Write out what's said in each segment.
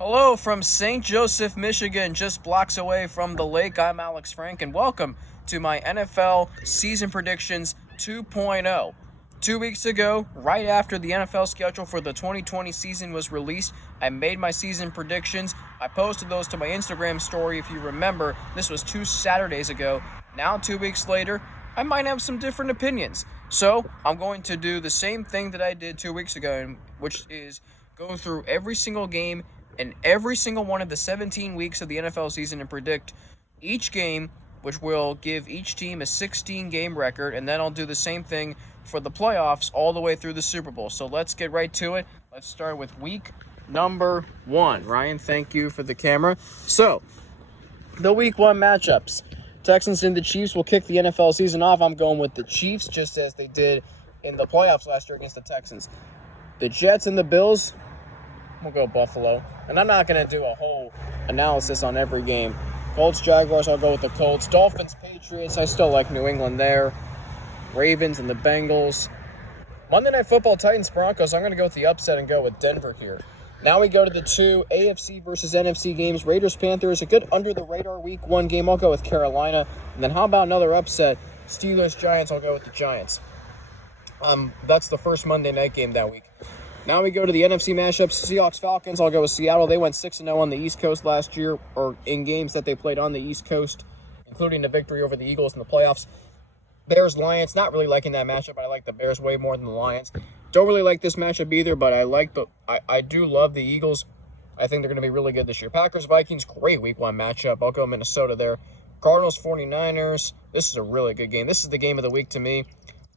Hello from St. Joseph, Michigan, just blocks away from the lake. I'm Alex Frank, and welcome to my NFL Season Predictions 2.0. 2 weeks ago, right after the NFL schedule for the 2020 season was released, I made my season predictions. I posted those to my Instagram story. If you remember, this was 2 Saturdays ago. Now, 2 weeks later, I might have some different opinions. So, I'm going to do the same thing that I did 2 weeks ago, which is go through every single game in every single one of the 17 weeks of the NFL season and predict each game, which will give each team a 16-game record, and then I'll do the same thing for the playoffs all the way through the Super Bowl. So let's get right to it. Let's start with week number 1. Ryan, thank you for the camera. So, the week 1 matchups. Texans and the Chiefs will kick the NFL season off. I'm going with the Chiefs, just as they did in the playoffs last year against the Texans. The Jets and the Bills, we'll go Buffalo. And I'm not going to do a whole analysis on every game. Colts, Jaguars, I'll go with the Colts. Dolphins, Patriots, I still like New England there. Ravens and the Bengals. Monday Night Football, Titans, Broncos, I'm going to go with the upset and go with Denver here. Now we go to the 2 AFC versus NFC games. Raiders, Panthers, a good under-the-radar week 1 game. I'll go with Carolina. And then how about another upset? Steelers, Giants, I'll go with the Giants. That's the first Monday night game that week. Now we go to the NFC matchups. Seahawks, Falcons, I'll go with Seattle. They went 6-0 on the East Coast last year, or in games that they played on the East Coast, including the victory over the Eagles in the playoffs. Bears, Lions, not really liking that matchup, but I like the Bears way more than the Lions. Don't really like this matchup either, but I do love the Eagles. I think they're going to be really good this year. Packers, Vikings, great week 1 matchup. I'll go Minnesota there. Cardinals, 49ers, this is a really good game. This is the game of the week to me.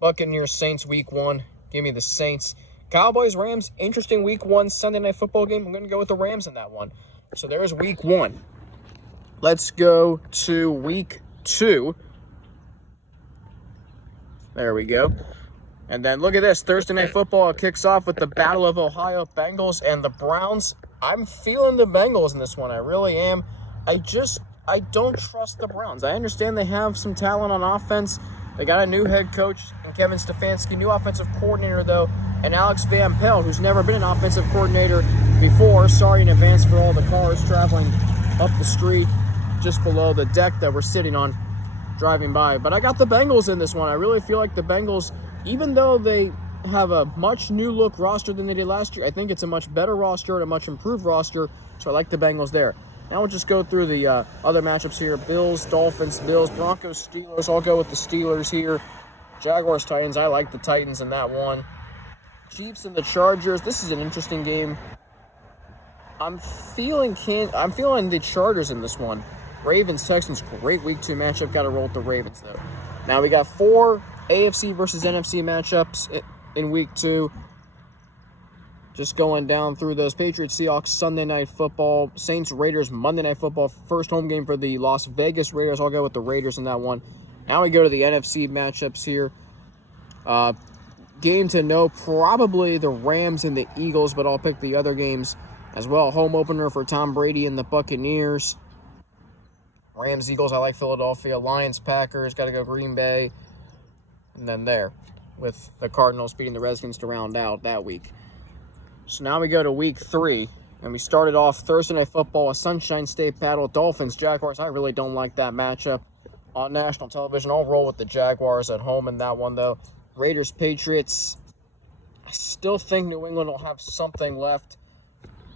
Buccaneers, Saints, week 1. Give me the Saints. Cowboys, Rams, interesting week 1 Sunday Night Football game. I'm going to go with the Rams in that one. So there's week 1. Let's go to week 2. There we go. And then look at this. Thursday Night Football kicks off with the Battle of Ohio, Bengals and the Browns. I'm feeling the Bengals in this one. I really am. I don't trust the Browns. I understand they have some talent on offense. They got a new head coach in Kevin Stefanski, new offensive coordinator, though, and Alex Van Pelt, who's never been an offensive coordinator before. Sorry in advance for all the cars traveling up the street just below the deck that we're sitting on driving by. But I got the Bengals in this one. I really feel like the Bengals, even though they have a much new look roster than they did last year, I think it's a much better roster and a much improved roster, so I like the Bengals there. Now we'll just go through the other matchups here. Bills, Dolphins, Bills, Broncos, Steelers. I'll go with the Steelers here. Jaguars, Titans. I like the Titans in that one. Chiefs and the Chargers. This is an interesting game. I'm feeling the Chargers in this one. Ravens, Texans, great week 2 matchup. Got to roll with the Ravens, though. Now we got 4 AFC versus NFC matchups in week 2. Just going down through those. Patriots, Seahawks, Sunday Night Football. Saints, Raiders, Monday Night Football. First home game for the Las Vegas Raiders. I'll go with the Raiders in that one. Now we go to the NFC matchups here. Game to know, probably the Rams and the Eagles, but I'll pick the other games as well. Home opener for Tom Brady and the Buccaneers. Rams, Eagles, I like Philadelphia. Lions, Packers, got to go Green Bay. And then there, with the Cardinals beating the Redskins to round out that week. So now we go to week 3, and we started off Thursday Night Football, a Sunshine State battle. Dolphins, Jaguars, I really don't like that matchup on national television. I'll roll with the Jaguars at home in that one, though. Raiders, Patriots, I still think New England will have something left,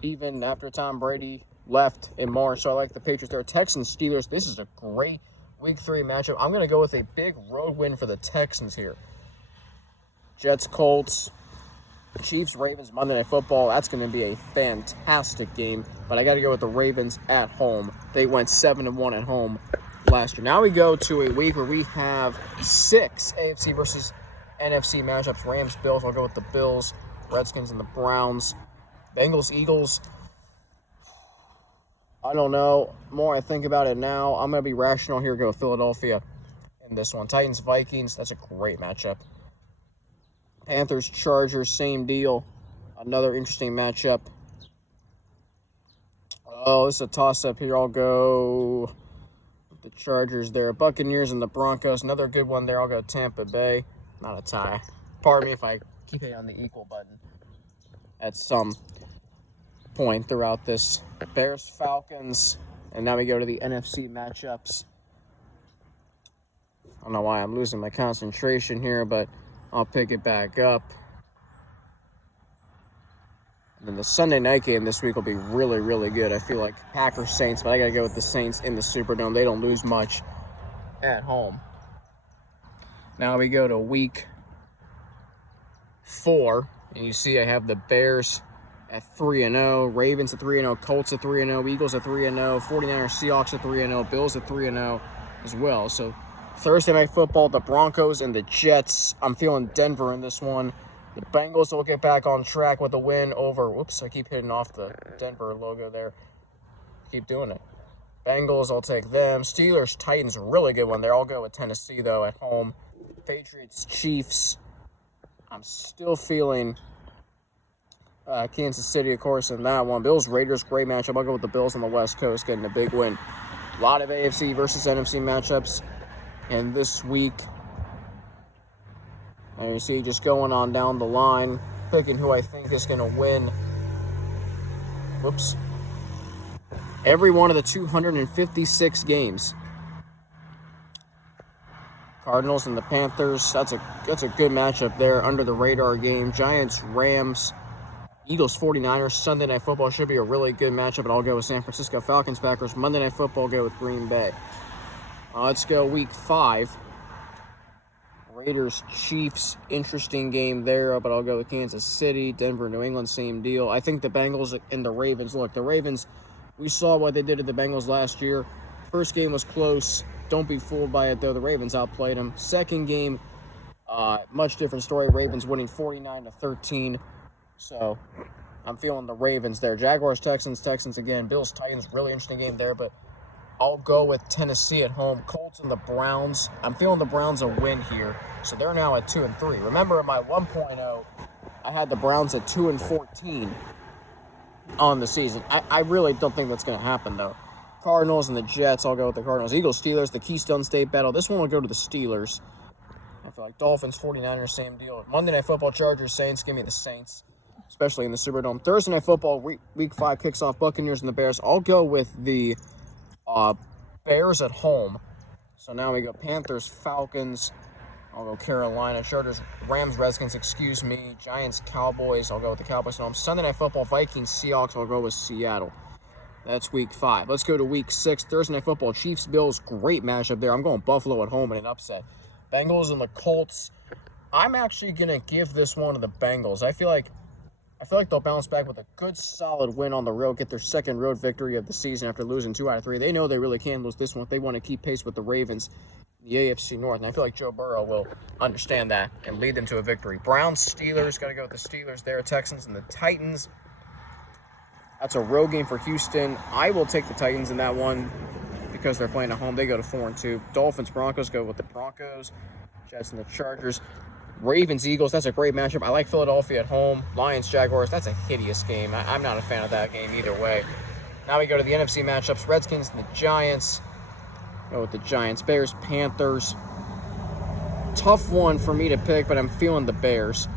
even after Tom Brady left in March, so I like the Patriots there. Texans, Steelers, this is a great week 3 matchup. I'm going to go with a big road win for the Texans here. Jets, Colts, Chiefs, Ravens, Monday Night Football. That's going to be a fantastic game, but I got to go with the Ravens at home. They went 7-1 at home last year. Now we go to a week where we have 6 AFC versus NFC matchups. Rams, Bills. I'll go with the Bills. Redskins and the Browns. Bengals, Eagles. I don't know. The more I think about it now, I'm going to be rational here. Go Philadelphia in this one. Titans, Vikings. That's a great matchup. Panthers, Chargers, same deal. Another interesting matchup. Oh, this is a toss-up here. I'll go with the Chargers there. Buccaneers and the Broncos. Another good one there. I'll go Tampa Bay. Not a tie. Pardon me if I keep hitting on the equal button at some point throughout this. Bears, Falcons, and now we go to the NFC matchups. I don't know why I'm losing my concentration here, but I'll pick it back up. And then the Sunday night game this week will be really, really good. I feel like Packers, Saints, but I got to go with the Saints in the Superdome. They don't lose much at home. Now we go to week 4, and you see I have the Bears at 3-0, Ravens at 3-0, Colts at 3-0, Eagles at 3-0, 49ers, Seahawks at 3-0, Bills at 3-0 as well. So Thursday Night Football, the Broncos and the Jets. I'm feeling Denver in this one. The Bengals will get back on track with a win over... Whoops, I keep hitting off the Denver logo there. Keep doing it. Bengals, I'll take them. Steelers, Titans, really good one there. I'll go with Tennessee, though, at home. Patriots, Chiefs. I'm still feeling Kansas City, of course, in that one. Bills, Raiders, great matchup. I'll go with the Bills on the West Coast getting a big win. A lot of AFC versus NFC matchups. And this week... And you see, just going on down the line, picking who I think is going to win. Whoops. Every one of the 256 games. Cardinals and the Panthers. That's a good matchup there. Under the radar game. Giants, Rams, Eagles, 49ers. Sunday Night Football should be a really good matchup, and I'll go with San Francisco Falcons, Packers. Monday Night Football, I'll go with Green Bay. Let's go week 5. Raiders, Chiefs, interesting game there, but I'll go with Kansas City. Denver, New England, same deal. I think the Bengals and the Ravens. Look, the Ravens, we saw what they did to the Bengals last year. First game was close. Don't be fooled by it, though. The Ravens outplayed them. Second game, much different story. Ravens winning 49-13. So I'm feeling the Ravens there. Jaguars, Texans again. Bills, Titans, really interesting game there, but I'll go with Tennessee at home. Colts and the Browns. I'm feeling the Browns a win here. So they're now at 2-3. Remember, in my 1.0, I had the Browns at 2-14 on the season. I really don't think that's going to happen, though. Cardinals and the Jets. I'll go with the Cardinals. Eagles, Steelers, the Keystone State battle. This one will go to the Steelers. I feel like Dolphins, 49ers, same deal. Monday Night Football, Chargers, Saints. Give me the Saints, especially in the Superdome. Thursday Night Football, week 5 kicks off. Buccaneers and the Bears. I'll go with the Bears at home. So now we go Panthers, Falcons. I'll go Carolina, Chargers, Rams, Redskins, Giants, Cowboys. I'll go with the Cowboys at home. Sunday Night Football, Vikings, Seahawks. I'll go with Seattle. That's week 5. Let's go to week 6. Thursday Night Football, Chiefs, Bills. Great matchup there. I'm going Buffalo at home in an upset. Bengals and the Colts. I'm actually going to give this one to the Bengals. I feel like they'll bounce back with a good, solid win on the road, get their second road victory of the season after losing 2 out of 3. They know they really can't lose this one if they want to keep pace with the Ravens, the AFC North. And I feel like Joe Burrow will understand that and lead them to a victory. Browns, Steelers, got to go with the Steelers there. Texans and the Titans. That's a road game for Houston. I will take the Titans in that one because they're playing at home. They go to 4-2. Dolphins, Broncos, go with the Broncos. Jets and the Chargers. Ravens, Eagles, that's a great matchup. I like Philadelphia at home. Lions, Jaguars, that's a hideous game. I'm not a fan of that game either way. Now we go to the NFC matchups. Redskins and the Giants. Go with the Giants. Bears, Panthers. Tough one for me to pick, but I'm feeling the Bears.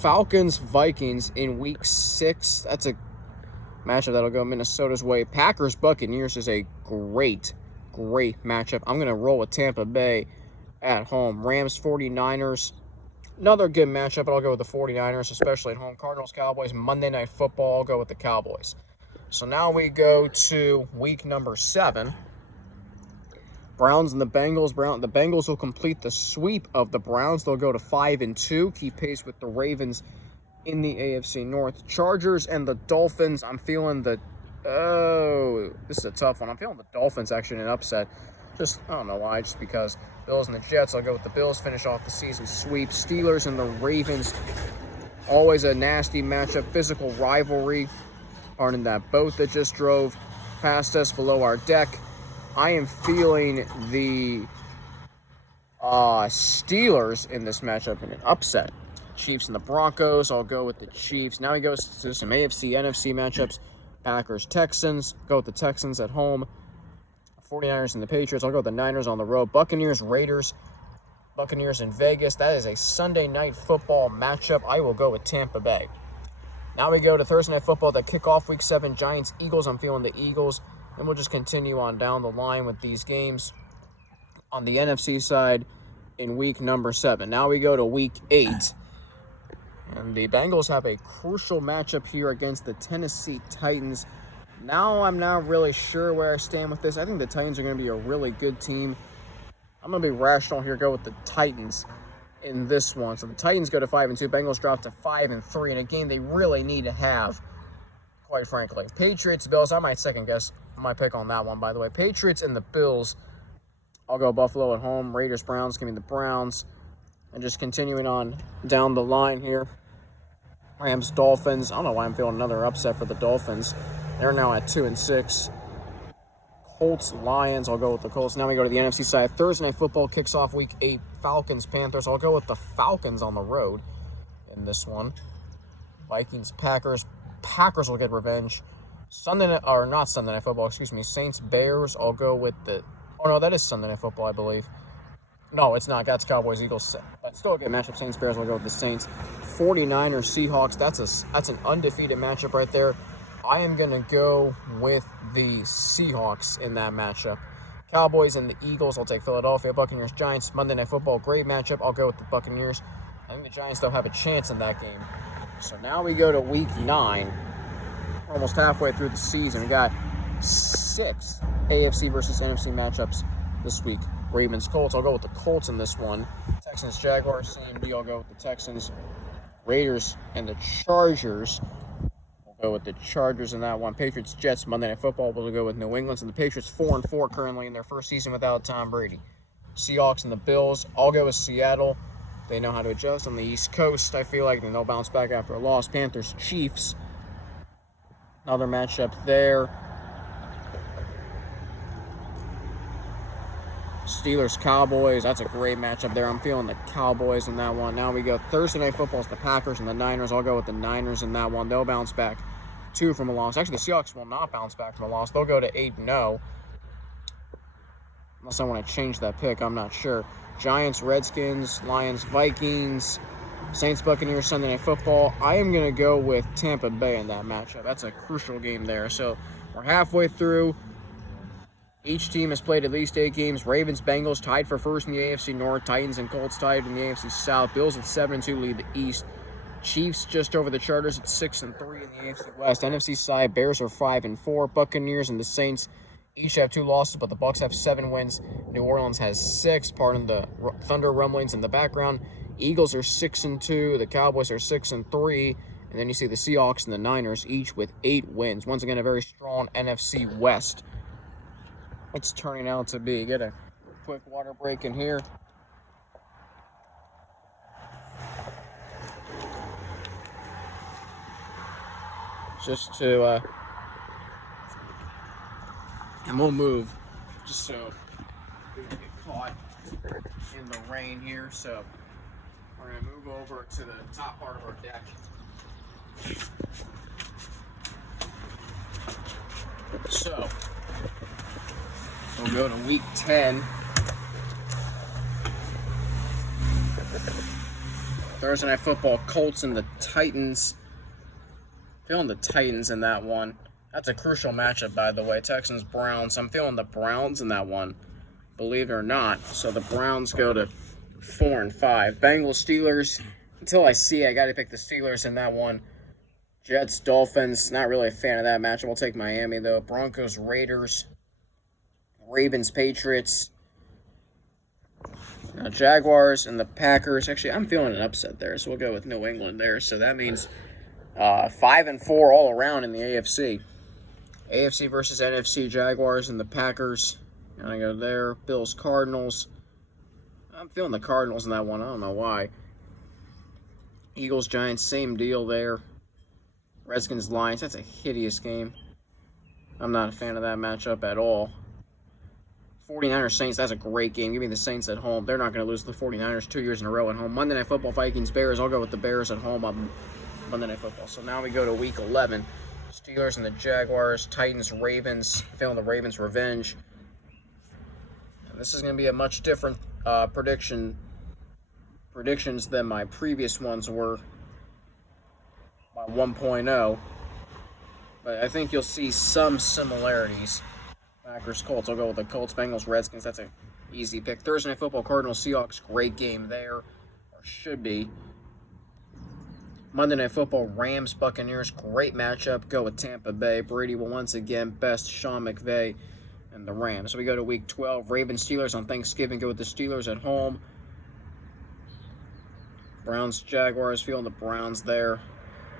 Falcons, Vikings in week 6. That's a matchup that'll go Minnesota's way. Packers, Buccaneers is a great matchup. I'm going to roll with Tampa Bay at home. Rams, 49ers. Another good matchup, but I'll go with the 49ers, especially at home. Cardinals, Cowboys, Monday Night Football. I'll go with the Cowboys. So now we go to week number 7. Browns and the Bengals. The Bengals will complete the sweep of the Browns. They'll go to 5-2, keep pace with the Ravens in the AFC North. Chargers and the Dolphins. I'm feeling this is a tough one. I'm feeling the Dolphins actually in an upset. I don't know why, just because. Bills and the Jets, I'll go with the Bills, finish off the season sweep. Steelers and the Ravens, always a nasty matchup, physical rivalry. Pardon that boat that just drove past us below our deck. I am feeling the Steelers in this matchup in an upset. Chiefs and the Broncos, I'll go with the Chiefs. Now we go to some AFC, NFC matchups. Packers, Texans, go with the Texans at home. 49ers and the Patriots. I'll go with the Niners on the road. Buccaneers, Raiders. Buccaneers in Vegas. That is a Sunday Night Football matchup. I will go with Tampa Bay. Now we go to Thursday Night Football to kick off Week 7, Giants, Eagles. I'm feeling the Eagles. And we'll just continue on down the line with these games on the NFC side in week number 7. Now we go to Week 8. And the Bengals have a crucial matchup here against the Tennessee Titans. Now I'm not really sure where I stand with this. I think the Titans are going to be a really good team. I'm going to be rational here, go with the Titans in this one. So the Titans go to 5-2, Bengals drop to 5-3 in a game they really need to have, quite frankly. Patriots, Bills, I might second guess my pick on that one, by the way. Patriots and the Bills. I'll go Buffalo at home. Raiders, Browns, give me the Browns. And just continuing on down the line here. Rams, Dolphins. I don't know why I'm feeling another upset for the Dolphins. They're now at 2-6. Colts, Lions. I'll go with the Colts. Now we go to the NFC side. Thursday Night Football kicks off Week 8. Falcons, Panthers. I'll go with the Falcons on the road in this one. Vikings, Packers. Packers will get revenge. Sunday Night, or not Sunday Night Football, excuse me. Saints, Bears. I'll go with the... Oh, no, that is Sunday Night Football, I believe. No, it's not. That's Cowboys, Eagles. But still a good matchup. Saints, Bears. I'll go with the Saints. 49ers, Seahawks. That's an undefeated matchup right there. I am going to go with the Seahawks in that matchup. Cowboys and the Eagles. I'll take Philadelphia. Buccaneers, Giants. Monday Night Football. Great matchup. I'll go with the Buccaneers. I think the Giants, though, have a chance in that game. So now we go to Week 9. Almost halfway through the season. We got 6 AFC versus NFC matchups this week. Ravens, Colts. I'll go with the Colts in this one. Texans, Jaguars. Same deal. I'll go with the Texans. Raiders and the Chargers. We'll go with the Chargers in that one. Patriots, Jets. Monday Night Football. We'll go with New England. And the Patriots 4-4 currently in their first season without Tom Brady. Seahawks and the Bills. I'll go with Seattle. They know how to adjust on the East Coast. I feel like they'll bounce back after a loss. Panthers, Chiefs. Another matchup there. Steelers, Cowboys. That's a great matchup there. I'm feeling the Cowboys in that one. Now we go Thursday Night Football. It's the Packers and the Niners. I'll go with the Niners in that one. They'll bounce back 2 from a loss. Actually, the Seahawks will not bounce back from a loss. They'll go to 8-0. Unless I want to change that pick. I'm not sure. Giants, Redskins, Lions, Vikings, Saints, Buccaneers, Sunday Night Football. I am going to go with Tampa Bay in that matchup. That's a crucial game there. So we're halfway through. Each team has played at least 8 games. Ravens, Bengals tied for first in the AFC North. Titans and Colts tied in the AFC South. Bills at 7-2 lead the East. Chiefs just over the Chargers at 6-3 in the AFC West. NFC side, Bears are 5-4. Buccaneers and the Saints each have 2 losses, but the Bucs have 7 wins. New Orleans has 6. Pardon the thunder rumblings in the background. Eagles are 6-2. The Cowboys are 6-3. And then you see the Seahawks and the Niners each with 8 wins. Once again, a very strong NFC West. It's turning out to be. Get a quick water break in here. Just to, and we'll move just so we don't get caught in the rain here. So we're going to move over to the top part of our deck. So we'll go to Week 10. Thursday Night Football, Colts and the Titans. Feeling the Titans in that one. That's a crucial matchup, by the way. Texans, Browns. I'm feeling the Browns in that one, believe it or not. So the Browns go to 4-5. Bengals, Steelers. Until I see, I got to pick the Steelers in that one. Jets, Dolphins. Not really a fan of that matchup. I'll take Miami, though. Broncos, Raiders. Ravens, Patriots. Jaguars and the Packers. Actually, I'm feeling an upset there, so we'll go with New England there. So that means 5-4 all around in the AFC. AFC versus NFC, Jaguars and the Packers. And I go there. Bills, Cardinals. I'm feeling the Cardinals in that one. I don't know why. Eagles, Giants, same deal there. Redskins, Lions. That's a hideous game. I'm not a fan of that matchup at all. 49ers, Saints. That's a great game. Give me the Saints at home. They're not going to lose to the 49ers 2 years in a row at home. Monday Night Football, Vikings, Bears. I'll go with the Bears at home on Monday Night Football. So now we go to Week 11. Steelers and the Jaguars. Titans, Ravens. Feeling the Ravens' revenge. And this is going to be a much different predictions than my previous ones were. by 1.0. But I think you'll see some similarities. Packers, Colts. I'll go with the Colts, Bengals, Redskins. That's an easy pick. Thursday Night Football, Cardinals, Seahawks. Great game there. Or should be. Monday Night Football, Rams, Buccaneers. Great matchup. Go with Tampa Bay. Brady will once again best Sean McVay and the Rams. So we go to Week 12. Ravens, Steelers on Thanksgiving. Go with the Steelers at home. Browns, Jaguars. Feeling the Browns there.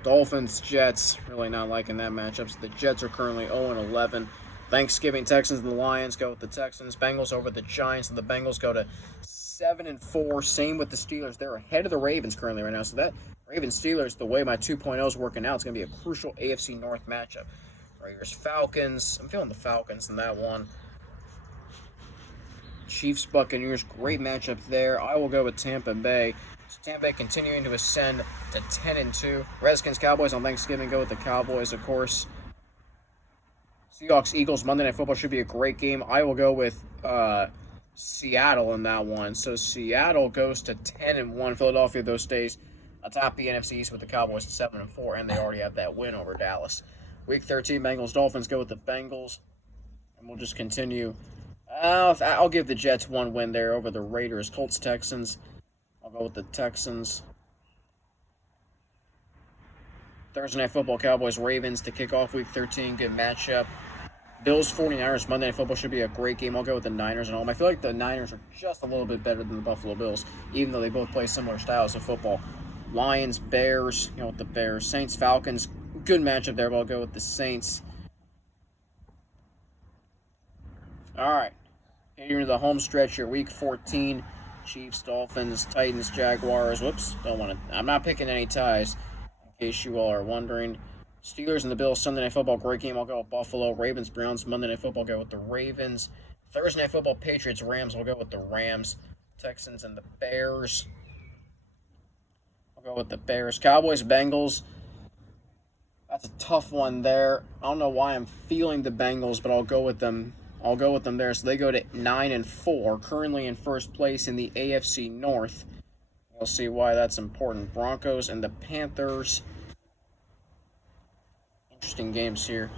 Dolphins, Jets. Really not liking that matchup. So the Jets are currently 0-11. Thanksgiving, Texans and the Lions. Go with the Texans. Bengals over the Giants. And the Bengals go to 7-4. Same with the Steelers. They're ahead of the Ravens currently right now. So that Ravens-Steelers, the way my 2.0 is working out, it's going to be a crucial AFC North matchup. Raiders, Falcons. I'm feeling the Falcons in that one. Chiefs, Buccaneers. Great matchup there. I will go with Tampa Bay. So Tampa Bay continuing to ascend to 10-2. Redskins, Cowboys on Thanksgiving. Go with the Cowboys, of course. Seahawks, Eagles, Monday Night Football should be a great game. I will go with Seattle in that one. So Seattle goes to 10-1. Philadelphia those days atop the NFC East with the Cowboys at 7-4, and they already have that win over Dallas. Week 13, Bengals, Dolphins. Go with the Bengals, and we'll just continue. I'll give the Jets one win there over the Raiders. Colts, Texans. I'll go with the Texans. Thursday Night Football, Cowboys, Ravens to kick off Week 13. Good matchup. Bills, 49ers. Monday Night Football should be a great game. I'll go with the Niners at home. I feel like the Niners are just a little bit better than the Buffalo Bills, even though they both play similar styles of football. Lions, Bears. With the Bears. Saints, Falcons. Good matchup there, but I'll go with the Saints. All right. Here into the home stretch here, Week 14. Chiefs, Dolphins, Titans, Jaguars. Whoops. I'm not picking any ties, in case you all are wondering. Steelers and the Bills, Sunday Night Football, great game. I'll go with Buffalo. Ravens, Browns, Monday Night Football, go with the Ravens. Thursday Night Football, Patriots, Rams, I'll go with the Rams. Texans and the Bears. I'll go with the Bears. Cowboys, Bengals. That's a tough one there. I don't know why I'm feeling the Bengals, but I'll go with them. I'll go with them there. So they go to 9-4, currently in first place in the AFC North. We'll see why that's important. Broncos and the Panthers. Interesting games here.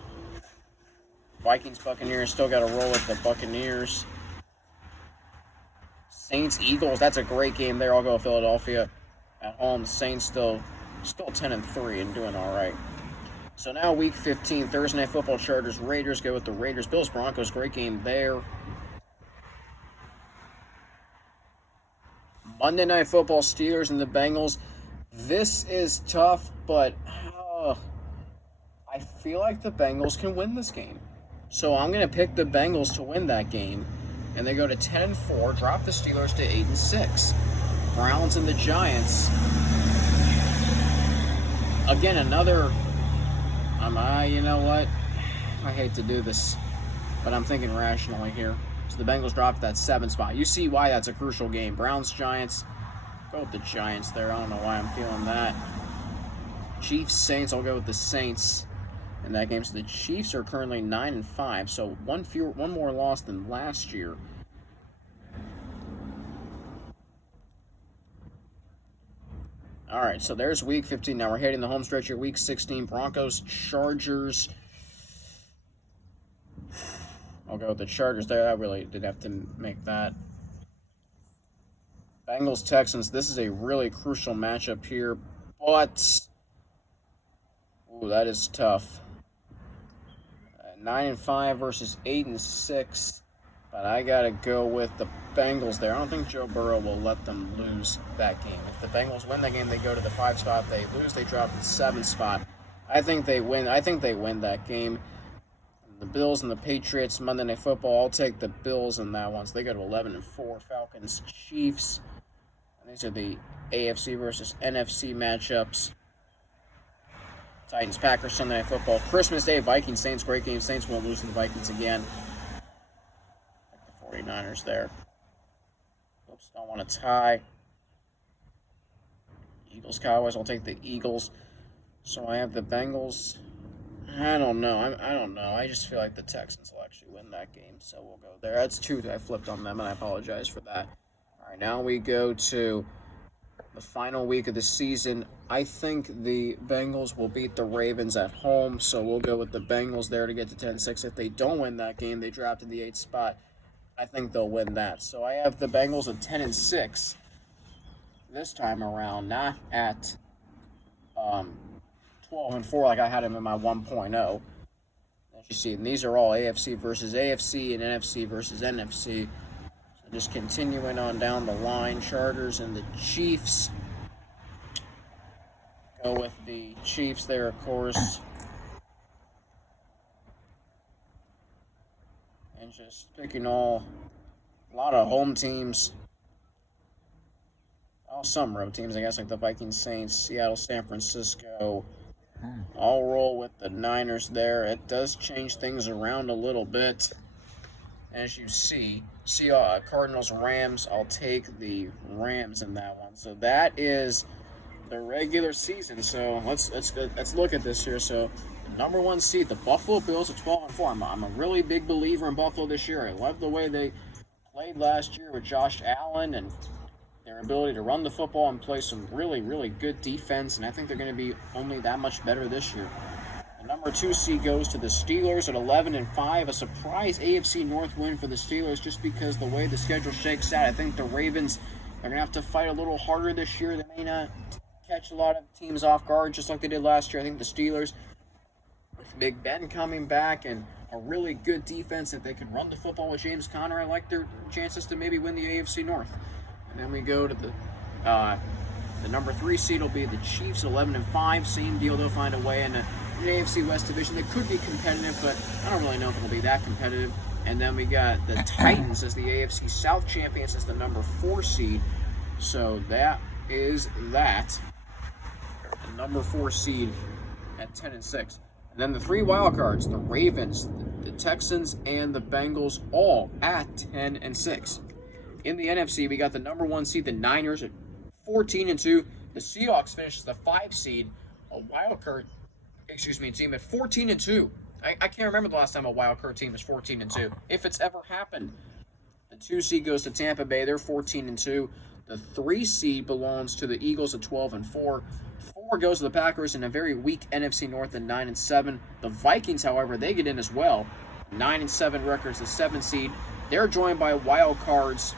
Vikings, Buccaneers, still got to roll with the Buccaneers. Saints, Eagles, that's a great game there. I'll go Philadelphia at home. The Saints still 10-3 and doing all right. So now Week 15, Thursday Night Football, Chargers, Raiders, go with the Raiders. Bills, Broncos, great game there. Monday Night Football, Steelers and the Bengals. This is tough, but I feel like the Bengals can win this game. So I'm going to pick the Bengals to win that game. And they go to 10-4, drop the Steelers to 8-6. Browns and the Giants. Again, another... you know what? I hate to do this, but I'm thinking rationally here. So the Bengals dropped that 7 spot. You see why that's a crucial game. Browns, Giants. Go with the Giants there. I don't know why I'm feeling that. Chiefs, Saints. I'll go with the Saints in that game. So the Chiefs are currently 9-5. So one more loss than last year. All right, so there's Week 15. Now we're heading the home stretch here. Week 16, Broncos, Chargers. I'll go with the Chargers there. I really did have to make that. Bengals, Texans. This is a really crucial matchup here, but that is tough. 9-5 versus 8-6. But I got to go with the Bengals there. I don't think Joe Burrow will let them lose that game. If the Bengals win that game, they go to the 5 spot. If they lose, they drop to the 7 spot. I think they win. I think they win that game. The Bills and the Patriots, Monday Night Football. I'll take the Bills in that one. So they go to 11-4. Falcons, Chiefs. And these are the AFC versus NFC matchups. Titans, Packers, Sunday Night Football. Christmas Day, Vikings, Saints. Great game. Saints won't lose to the Vikings again. 49ers there. Oops, don't want to tie. Eagles, Cowboys. I'll take the Eagles. So I have the Bengals. I don't know. I don't know. I just feel like the Texans will actually win that game. So we'll go there. That's 2 that I flipped on them, and I apologize for that. All right, now we go to the final week of the season. I think the Bengals will beat the Ravens at home, so we'll go with the Bengals there to get to 10-6. If they don't win that game, they dropped in the 8th spot. I think they'll win that. So I have the Bengals at 10-6 this time around, not at 12-4 like I had them in my 1.0. As you see, and these are all AFC versus AFC and NFC versus NFC. Just continuing on down the line, Chargers and the Chiefs. Go with the Chiefs there, of course. And just picking a lot of home teams. Some road teams, I guess, like the Vikings, Saints, Seattle, San Francisco. I'll roll with the Niners there. It does change things around a little bit. As you see Cardinals, Rams. I'll take the Rams in that one. So that is the regular season. So let's look at this here. So the number 1 seed, the Buffalo Bills at 12-4. I'm a really big believer in Buffalo this year. I love the way they played last year with Josh Allen and their ability to run the football and play some really, really good defense. And I think they're going to be only that much better this year. The number 2 seed goes to the Steelers at 11-5. A surprise AFC North win for the Steelers just because the way the schedule shakes out. I think the Ravens are going to have to fight a little harder this year. They may not catch a lot of teams off guard just like they did last year. I think the Steelers, with Big Ben coming back and a really good defense, that they can run the football with James Conner, I like their chances to maybe win the AFC North. And then we go to the number 3 seed will be the Chiefs at 11-5. Same deal, they'll find a way in an AFC West division that could be competitive, but I don't really know if it'll be that competitive. And then we got the Titans as the AFC South champions as the number 4 seed. So that is that. The number 4 seed at 10-6. And then the 3 wild cards, the Ravens, the Texans, and the Bengals, all at 10-6. In the NFC, we got the number 1 seed, the Niners, at 14-2. The Seahawks finishes the 5 seed, a wild card, team at 14-2. I can't remember the last time a wild card team was 14-2, if it's ever happened. The 2 seed goes to Tampa Bay, they're 14-2. The 3 seed belongs to the Eagles at 12-4. 4 goes to the Packers in a very weak NFC North at 9-7. The Vikings, however, they get in as well. 9-7 records, the 7 seed. They're joined by wild cards,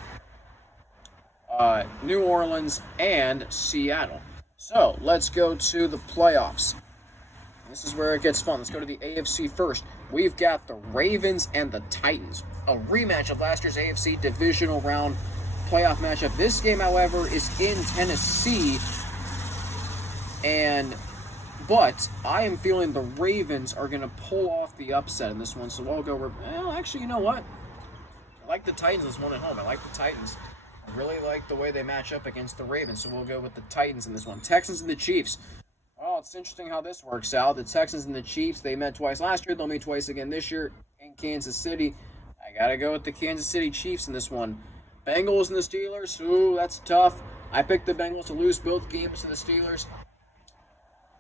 New Orleans and Seattle. So let's go to the playoffs. This is where it gets fun. Let's go to the AFC first. We've got the Ravens and the Titans, a rematch of last year's AFC divisional round playoff matchup. This game, however, is in Tennessee, but I am feeling the Ravens are going to pull off the upset in this one. So I'll go. Well, actually, you know what? I like the Titans this one at home. I like the Titans. I really like the way they match up against the Ravens, so we'll go with the Titans in this one. Texans and the Chiefs. Well, it's interesting how this works out. The Texans and the Chiefs, they met twice last year. They'll meet twice again this year in Kansas City. I got to go with the Kansas City Chiefs in this one. Bengals and the Steelers. Ooh, that's tough. I picked the Bengals to lose both games to the Steelers.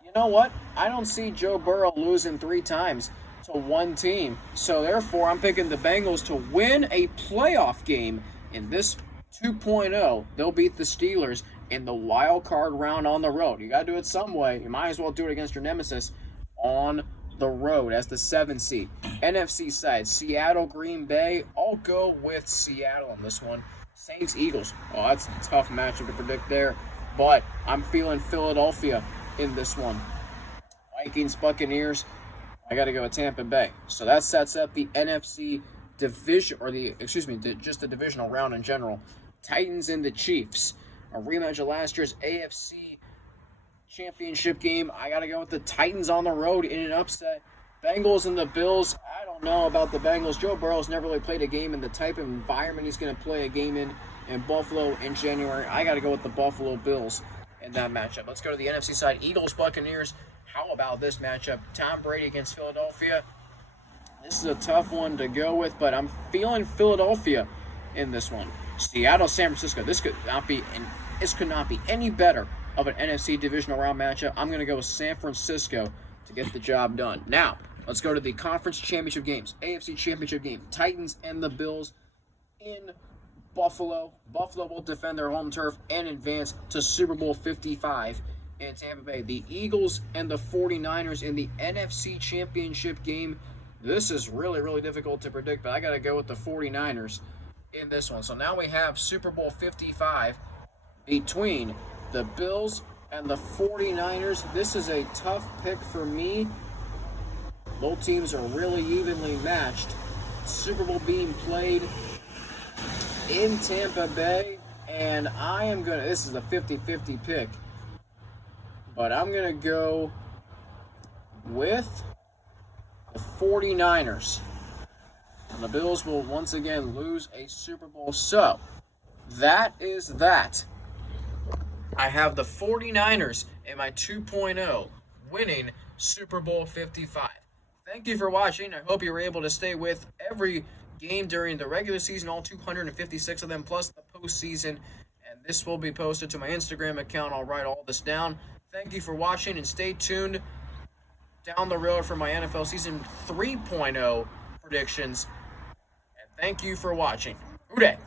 You know what? I don't see Joe Burrow losing 3 times to one team. So, therefore, I'm picking the Bengals to win a playoff game in this 2.0. They'll beat the Steelers in the wild card round on the road. You got to do it some way. You might as well do it against your nemesis on the road as the 7 seed. NFC side, Seattle, Green Bay. I'll go with Seattle on this one. Saints, Eagles. Oh, that's a tough matchup to predict there. But I'm feeling Philadelphia in this one. Vikings, Buccaneers. I got to go with Tampa Bay. So that sets up the NFC division, just the divisional round in general. Titans and the Chiefs. A rematch of last year's AFC championship game. I got to go with the Titans on the road in an upset. Bengals and the Bills. I don't know about the Bengals. Joe Burrow's never really played a game in the type of environment he's going to play a game in Buffalo in January. I got to go with the Buffalo Bills in that matchup. Let's go to the NFC side. Eagles, Buccaneers. How about this matchup? Tom Brady against Philadelphia. This is a tough one to go with, but I'm feeling Philadelphia in this one. Seattle, San Francisco. This could not be any better of an NFC divisional round matchup. I'm going to go with San Francisco to get the job done. Now, let's go to the conference championship games. AFC championship game. Titans and the Bills in Buffalo. Buffalo will defend their home turf and advance to Super Bowl 55 in Tampa Bay. The Eagles and the 49ers in the NFC Championship game. This is really, really difficult to predict, but I got to go with the 49ers in this one. So now we have Super Bowl 55 between the Bills and the 49ers. This is a tough pick for me. Both teams are really evenly matched. Super Bowl being played in Tampa Bay, and this is a 50-50 pick, but I'm going to go with the 49ers. And the Bills will once again lose a Super Bowl. So, that is that. I have the 49ers in my 2.0 winning Super Bowl 55. Thank you for watching. I hope you were able to stay with every game during the regular season, all 256 of them, plus the postseason. And this will be posted to my Instagram account. I'll write all this down. Thank you for watching, and stay tuned down the road for my NFL Season 3.0 predictions. And thank you for watching. Uday.